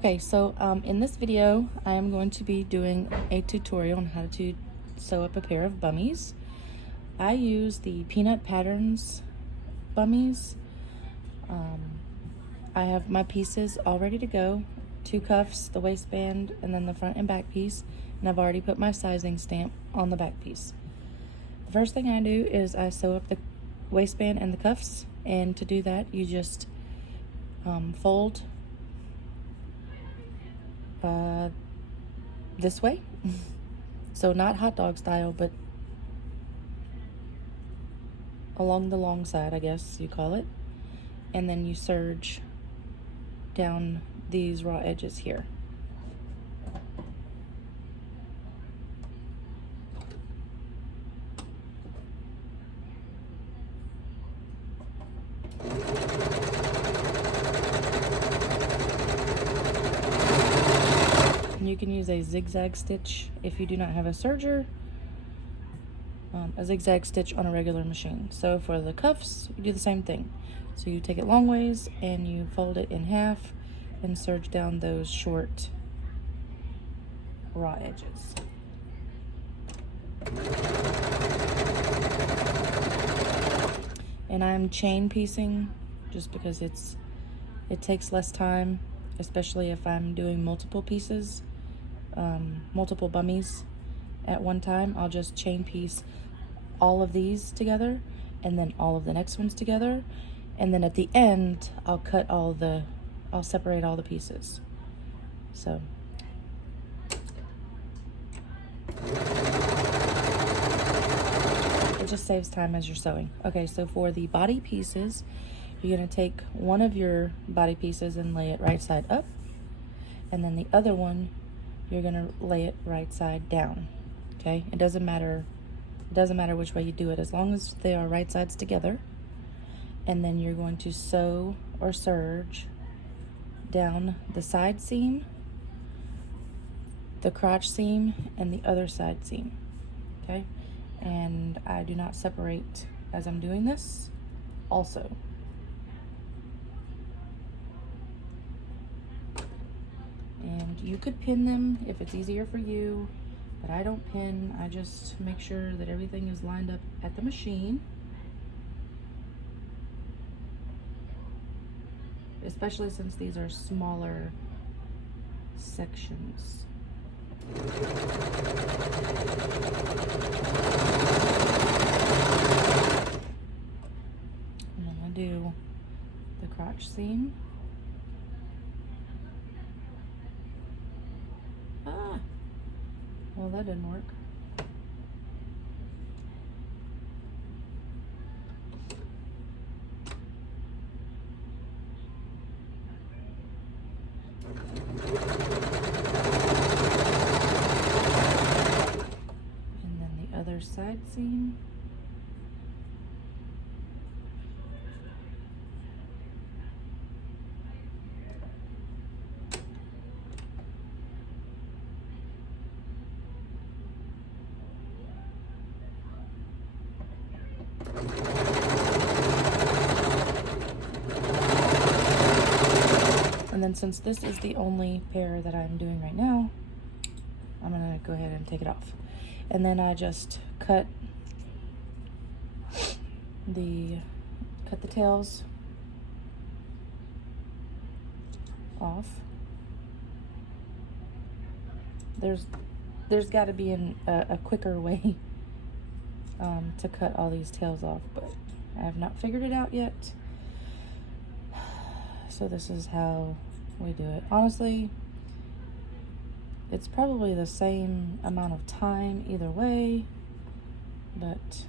Okay, so in this video, I am going to be doing a tutorial on how to sew up a pair of bummies. I use the Peanut Patterns bummies. I have my pieces all ready to go. 2 cuffs, the waistband, and then the front and back piece. And I've already put my sizing stamp on the back piece. The first thing I do is I sew up the waistband and the cuffs. And to do that, you just fold this way. So not hot dog style, but along the long side, I guess you call it. And then you serge down these raw edges here. And you can use a zigzag stitch if you do not have a serger, a zigzag stitch on a regular machine. So for the cuffs, you do the same thing. So you take it long ways and you fold it in half and serge down those short raw edges. And I'm chain piecing just because it takes less time, especially if I'm doing multiple pieces, multiple bummies at one time. I'll just chain piece all of these together and then all of the next ones together. And then at the end, I'll separate all the pieces. So. It just saves time as you're sewing. Okay, so for the body pieces, you're gonna take one of your body pieces and lay it right side up. And then the other one, you're gonna lay it right side down, okay? It doesn't matter which way you do it, as long as they are right sides together. And then you're going to sew or serge down the side seam, the crotch seam, and the other side seam, okay? And I do not separate as I'm doing this also. And you could pin them if it's easier for you, but I don't pin. I just make sure that everything is lined up at the machine. Especially since these are smaller sections. And then I do the crotch seam. Well, that didn't work. And then the other side seam. And then since this is the only pair that I'm doing right now, I'm gonna go ahead and take it off. And then I just cut the tails off. There's got to be a quicker way to cut all these tails off, but I have not figured it out yet. So this is how we do it. Honestly, it's probably the same amount of time either way, but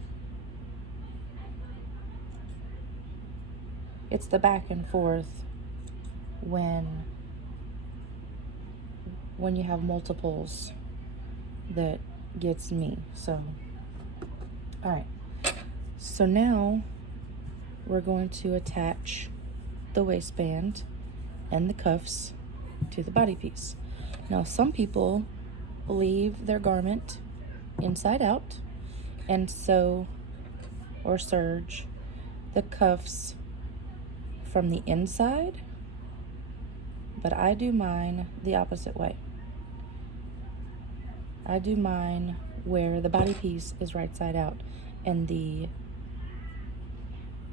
it's the back and forth when you have multiples that gets me. So, all right. So now we're going to attach the waistband and the cuffs to the body piece. Now, some people leave their garment inside out and sew or serge the cuffs from the inside but I do mine the opposite way. I do mine where the body piece is right side out and the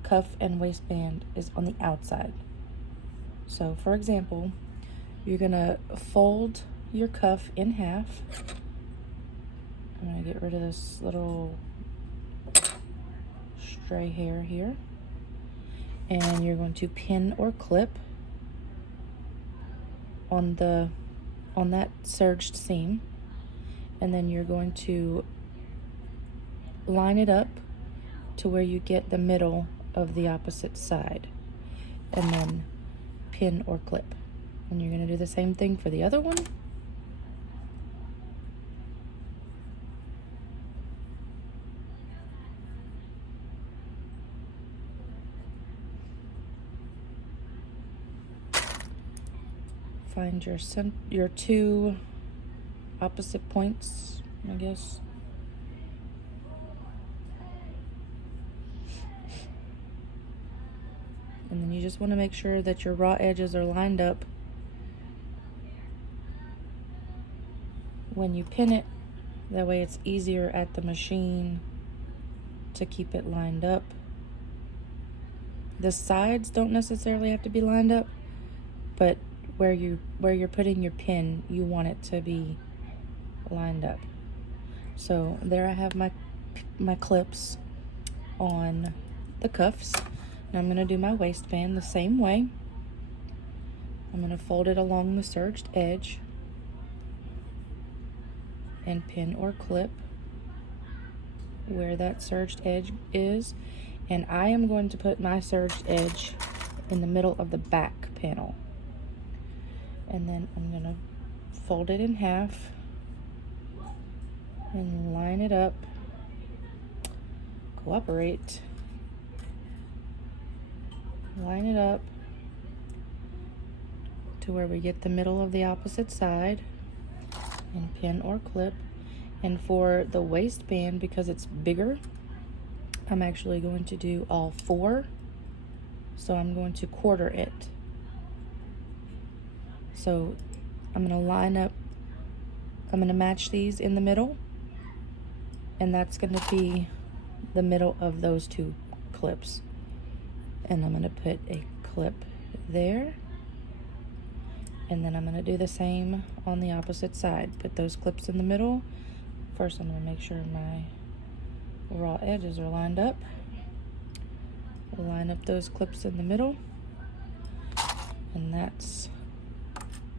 cuff and waistband is on the outside. So for example, you're gonna fold your cuff in half. I'm gonna get rid of this little stray hair here. And you're going to pin or clip on that serged seam. And then you're going to line it up to where you get the middle of the opposite side, and then pin or clip. And you're going to do the same thing for the other one. Find your two opposite points, I guess. And then you just want to make sure that your raw edges are lined up when you pin it. That way it's easier at the machine to keep it lined up. The sides don't necessarily have to be lined up, but where you're putting your pin, you want it to be lined up. So there I have my clips on the cuffs. Now I'm going to do my waistband the same way. I'm going to fold it along the serged edge and pin or clip where that serged edge is. And I am going to put my serged edge in the middle of the back panel. And then I'm going to fold it in half and line it up. Cooperate. Line it up to where we get the middle of the opposite side and pin or clip. And for the waistband, because it's bigger, I'm actually going to do all four. So I'm going to quarter it. So I'm going to line up, I'm going to match these in the middle, and that's going to be the middle of those two clips. And I'm going to put a clip there, and then I'm going to do the same on the opposite side. Put those clips in the middle. First I'm going to make sure my raw edges are lined up. Line up those clips in the middle, and that's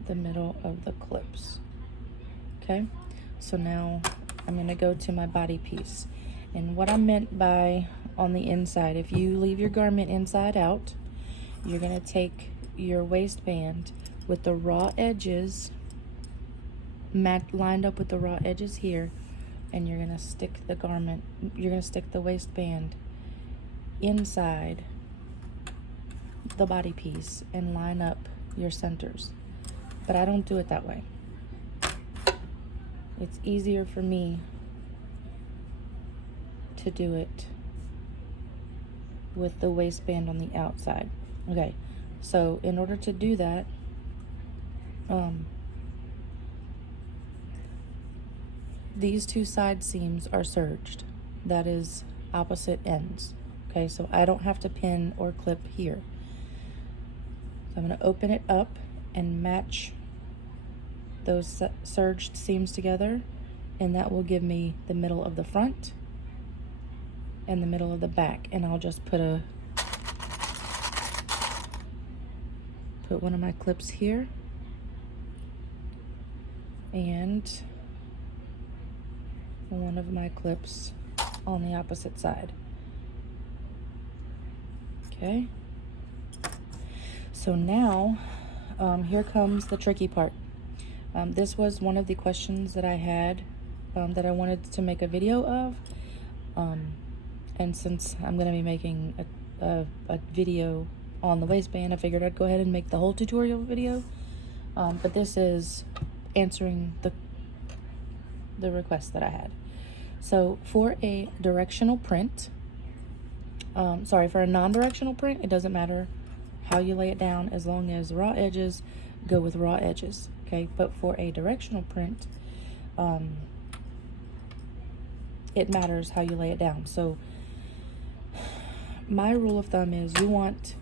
the middle of the clips. Okay, so now I'm going to go to my body piece. And what I meant by on the inside, if you leave your garment inside out, you're going to take your waistband with the raw edges lined up with the raw edges here, and you're going to stick the garment, you're going to stick the waistband inside the body piece and line up your centers. But I don't do it that way. It's easier for me to do it with the waistband on the outside. Okay, so in order to do that, these two side seams are serged. That is opposite ends. Okay, so I don't have to pin or clip here. So I'm going to open it up and match those serged seams together, and that will give me the middle of the front and the middle of the back. And I'll just put one of my clips here and one of my clips on the opposite side. Okay, so now here comes the tricky part. This was one of the questions that I had that I wanted to make a video of, and since I'm going to be making a video on the waistband, I figured I'd go ahead and make the whole tutorial video, but this is answering the request that I had. So for a directional print, for a non-directional print, it doesn't matter how you lay it down as long as raw edges go with raw edges, okay? But for a directional print, it matters how you lay it down. So my rule of thumb is you want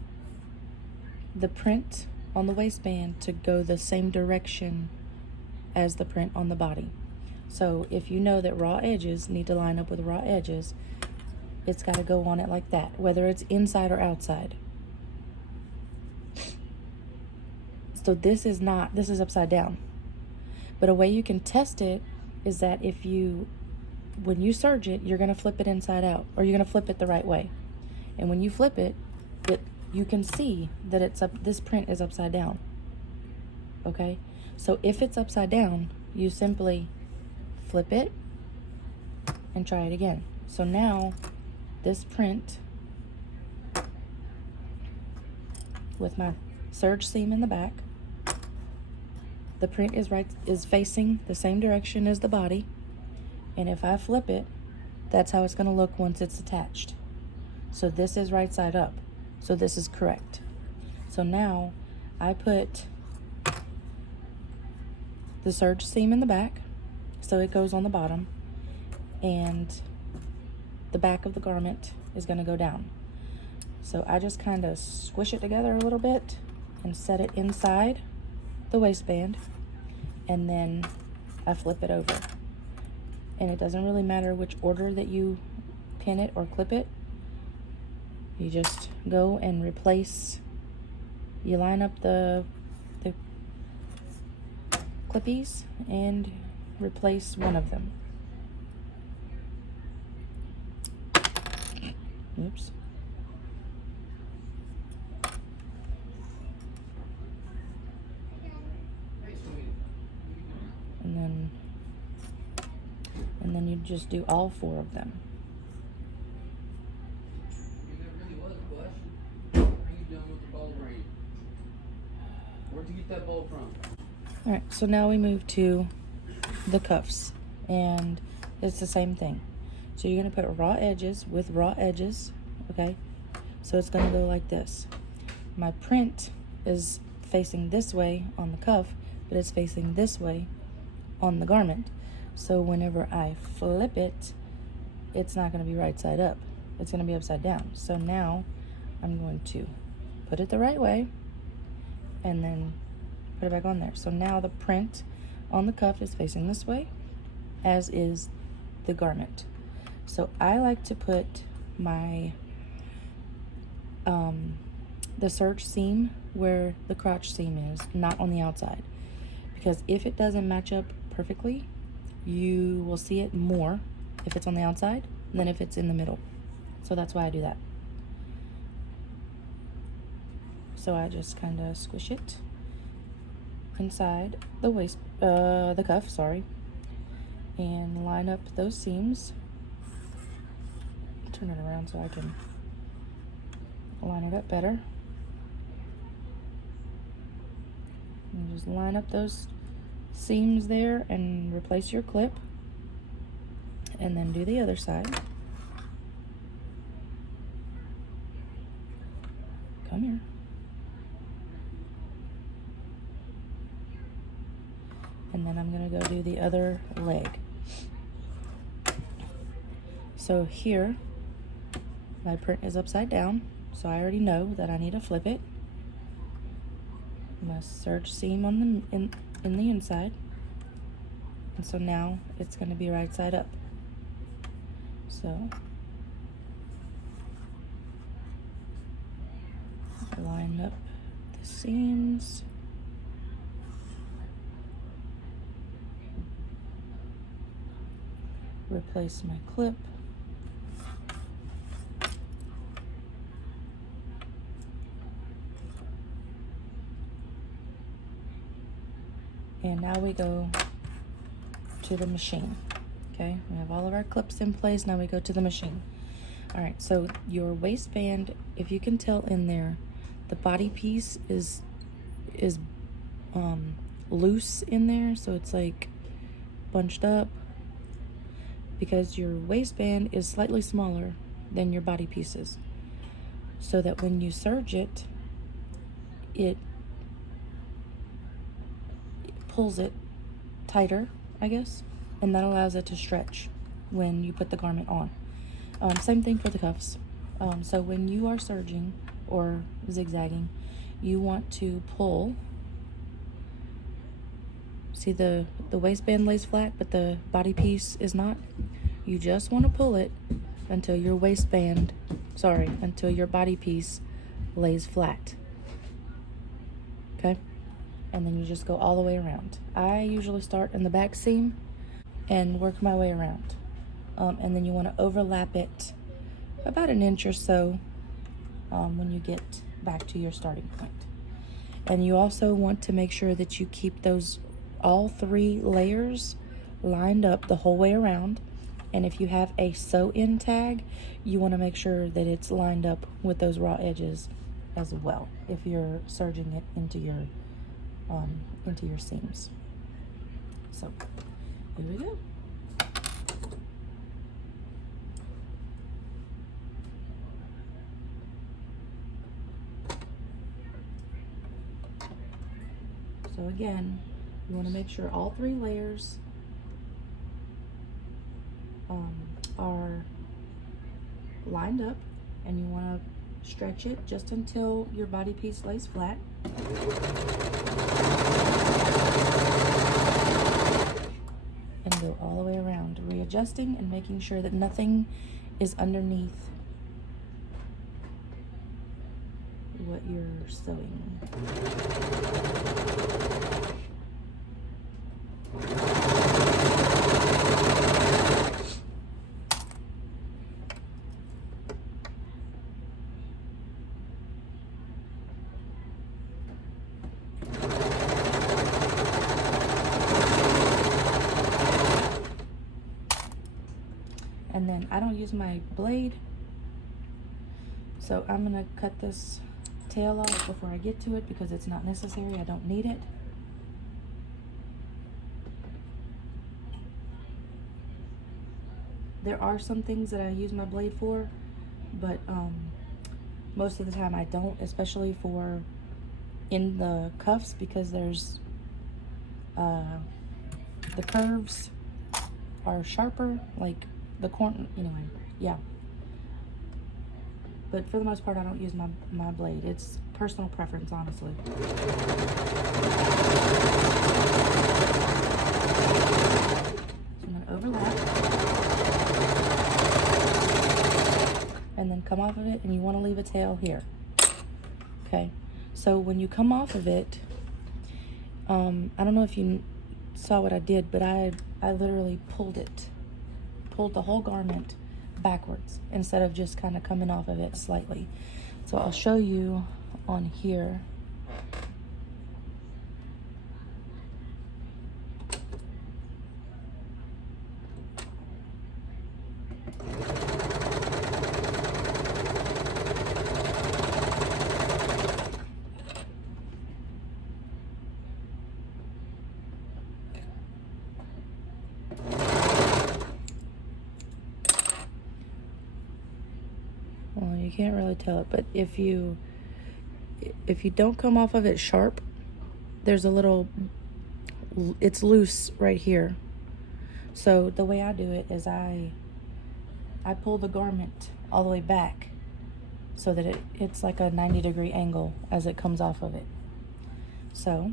the print on the waistband to go the same direction as the print on the body. So if you know that raw edges need to line up with raw edges, it's got to go on it like that, whether it's inside or outside. So this is upside down. But a way you can test it is that when you serge it, you're going to flip it inside out, or you're going to flip it the right way. And when you flip it, you can see that this print is upside down. Okay? So if it's upside down, you simply flip it and try it again. So now this print with my serge seam in the back, the print is facing the same direction as the body, and if I flip it, that's how it's going to look once it's attached. So this is right side up, so this is correct. So now I put the serge seam in the back, so it goes on the bottom, and the back of the garment is going to go down. So I just kind of squish it together a little bit and set it inside the waistband, and then I flip it over. And it doesn't really matter which order that you pin it or clip it. You just go and replace, you line up the clippies and replace one of them. Oops. And then you just do all 4 of them. Where'd you get that bowl from? All right, so now we move to the cuffs, and it's the same thing. So you're gonna put raw edges with raw edges, okay? So it's gonna go like this. My print is facing this way on the cuff, but it's facing this way on the garment. So whenever I flip it, it's not gonna be right side up. It's gonna be upside down. So now I'm going to put it the right way and then put it back on there. So now the print on the cuff is facing this way, as is the garment. So I like to put my the serge seam where the crotch seam is, not on the outside, because if it doesn't match up perfectly, you will see it more if it's on the outside than if it's in the middle. So that's why I do that. So I just kind of squish it inside the cuff, sorry, and line up those seams. Turn it around so I can line it up better. And just line up those seams there and replace your clip, and then do the other side. Come here. And then I'm gonna go do the other leg. So here, my print is upside down, so I already know that I need to flip it. My serge seam on in the inside, and so now it's going to be right side up. So line up the seams, replace my clip, and now we go to the machine. Okay, we have all of our clips in place. Now we go to the machine. All right, so your waistband, if you can tell in there, the body piece is loose in there, so it's like bunched up, because your waistband is slightly smaller than your body pieces, so that when you serge it, pulls it tighter, I guess, and that allows it to stretch when you put the garment on. Same thing for the cuffs. So when you are serging or zigzagging, you want to pull. See, the waistband lays flat, but the body piece is not. You just want to pull it until your until your body piece lays flat. Okay? And then you just go all the way around. I usually start in the back seam and work my way around. And then you want to overlap it about an inch or so when you get back to your starting point. And you also want to make sure that you keep all 3 layers lined up the whole way around. And if you have a sew-in tag, you want to make sure that it's lined up with those raw edges as well if you're serging it into your seams. So here we go. So again, you want to make sure all 3 layers are lined up, and you want to stretch it just until your body piece lays flat. And go all the way around, readjusting and making sure that nothing is underneath what you're sewing. And then I don't use my blade, so I'm gonna cut this tail off before I get to it because it's not necessary. I don't need it. There are some things that I use my blade for, but most of the time I don't, especially for in the cuffs, because there's the curves are sharper, like the corner, anyway, yeah. But for the most part, I don't use my blade. It's personal preference, honestly. So I'm gonna overlap. And then come off of it, and you wanna leave a tail here. Okay, so when you come off of it, I don't know if you saw what I did, but I literally pulled the whole garment backwards instead of just kind of coming off of it slightly. So I'll show you on here. Well, you can't really tell it, but if you don't come off of it sharp, there's a little, it's loose right here. So the way I do it is I pull the garment all the way back so that it's like a 90-degree angle as it comes off of it. So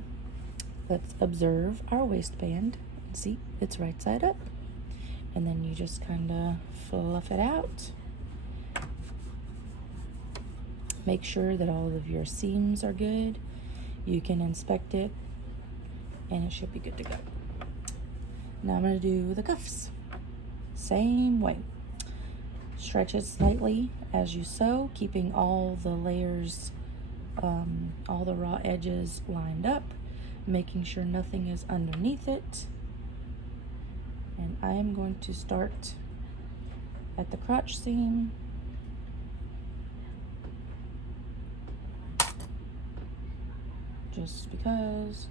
let's observe our waistband. See, it's right side up. And then you just kind of fluff it out. Make sure that all of your seams are good. You can inspect it, and it should be good to go. Now I'm gonna do the cuffs. Same way. Stretch it slightly as you sew, keeping all the layers, all the raw edges lined up, making sure nothing is underneath it. And I am going to start at the crotch seam. Just because,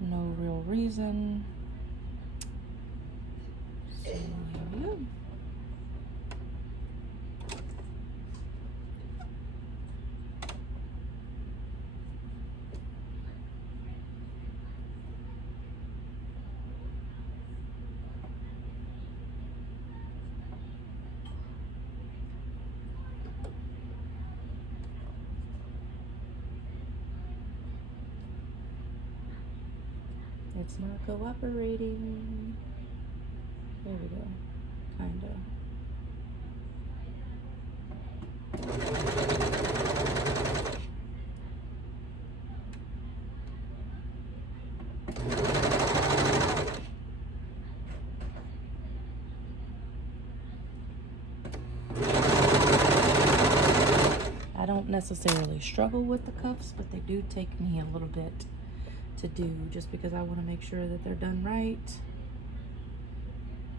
no real reason. So here we go. It's not cooperating. There we go. Kinda. I don't necessarily struggle with the cuffs, but they do take me a little bit to do, just because I want to make sure that they're done right.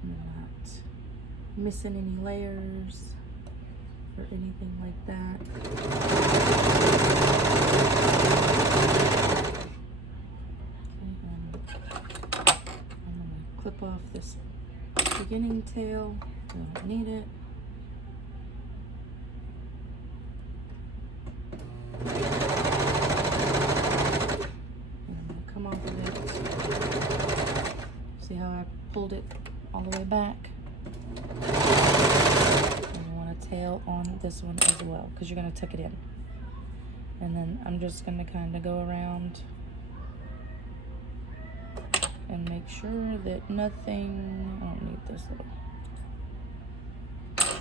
I'm not missing any layers or anything like that. Okay, I'm gonna clip off this beginning tail. Don't need it. Pulled it all the way back. And you want to tail on this one as well, because you're going to tuck it in. And then I'm just going to kind of go around and make sure that nothing, I don't need this though.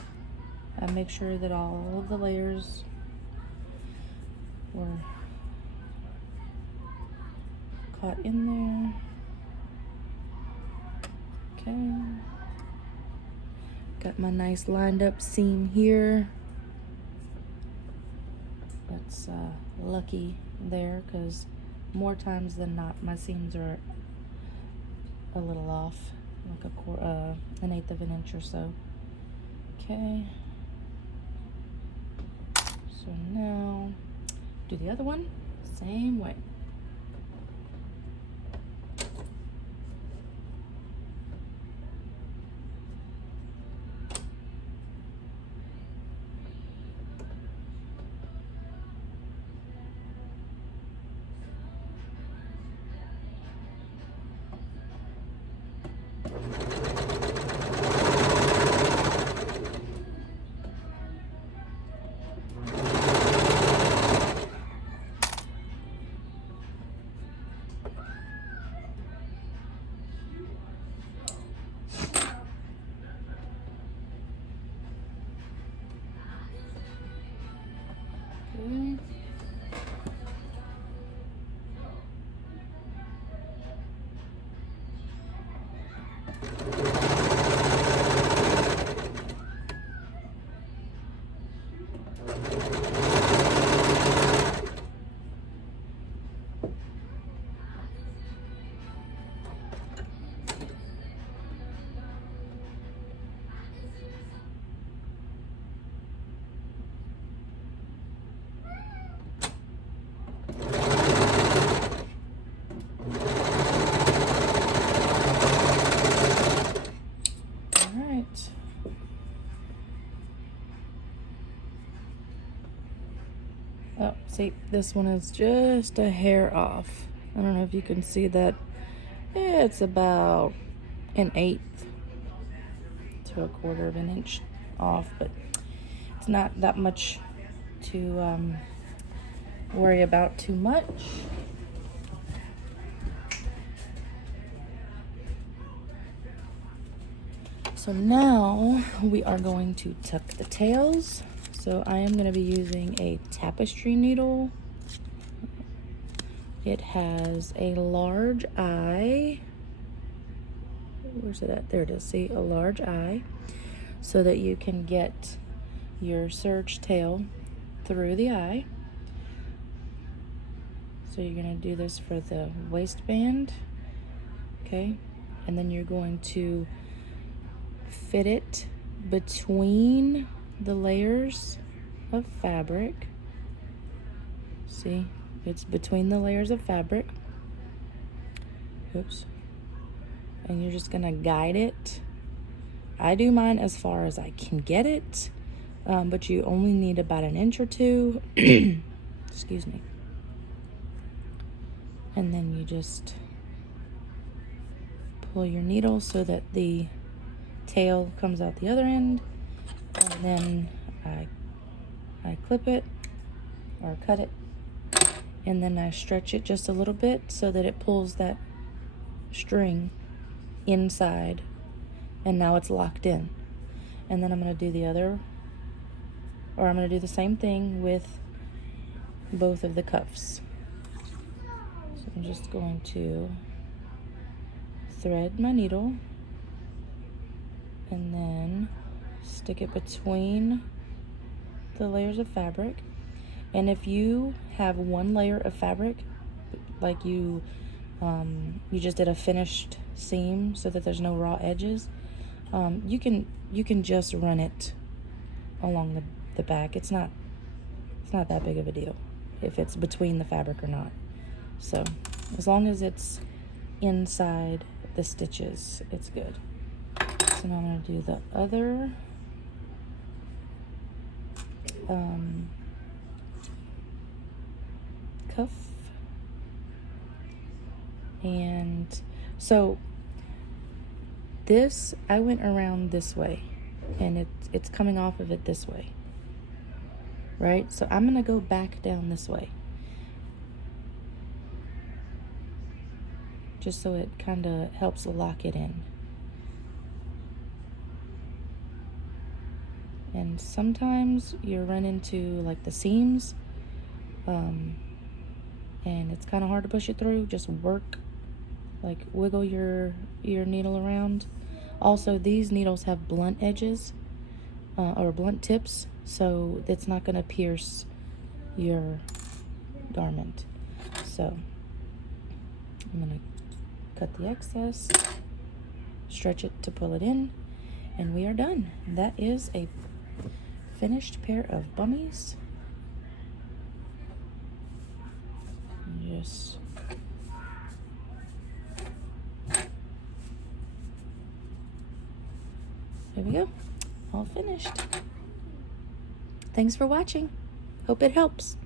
I make sure that all of the layers were caught in there. Okay, got my nice lined up seam here. That's lucky there, because more times than not my seams are a little off, like an eighth of an inch or so. Okay, so now do the other one same way. Oh, see, this one is just a hair off. I don't know if you can see that. Yeah, it's about 1/8 to 1/4 of an inch off, but it's not that much to worry about too much. So now we are going to tuck the tails. So I am going to be using a tapestry needle. It has a large eye. Where's it at? There it is. See, a large eye, so that you can get your serge tail through the eye. So you're going to do this for the waistband, okay? And then you're going to fit it between the layers of fabric. See, it's between the layers of fabric. Oops. And you're just gonna guide it. I do mine as far as I can get it, but you only need about 1 inch or 2. Excuse me. And then you just pull your needle so that the tail comes out the other end, and then I clip it or cut it, and then I stretch it just a little bit so that it pulls that string inside, and now it's locked in. And then I'm going to do the other, or I'm going to do the same thing with both of the cuffs. So I'm just going to thread my needle and then stick it between the layers of fabric. And if you have one layer of fabric, like you just did a finished seam so that there's no raw edges, you can just run it along the back. It's not that big of a deal if it's between the fabric or not. So as long as it's inside the stitches, it's good. So now I'm going to do the other cuff. And so this, I went around this way, and it's coming off of it this way, right? So I'm going to go back down this way, just so it kind of helps lock it in. And sometimes you run into like the seams, and it's kind of hard to push it through. Just work, like wiggle your needle around. Also, these needles have blunt edges, or blunt tips, so it's not going to pierce your garment. So I'm going to cut the excess, stretch it to pull it in, and we are done. That is a finished pair of Bummies. Just there we go, all finished. Thanks for watching. Hope it helps.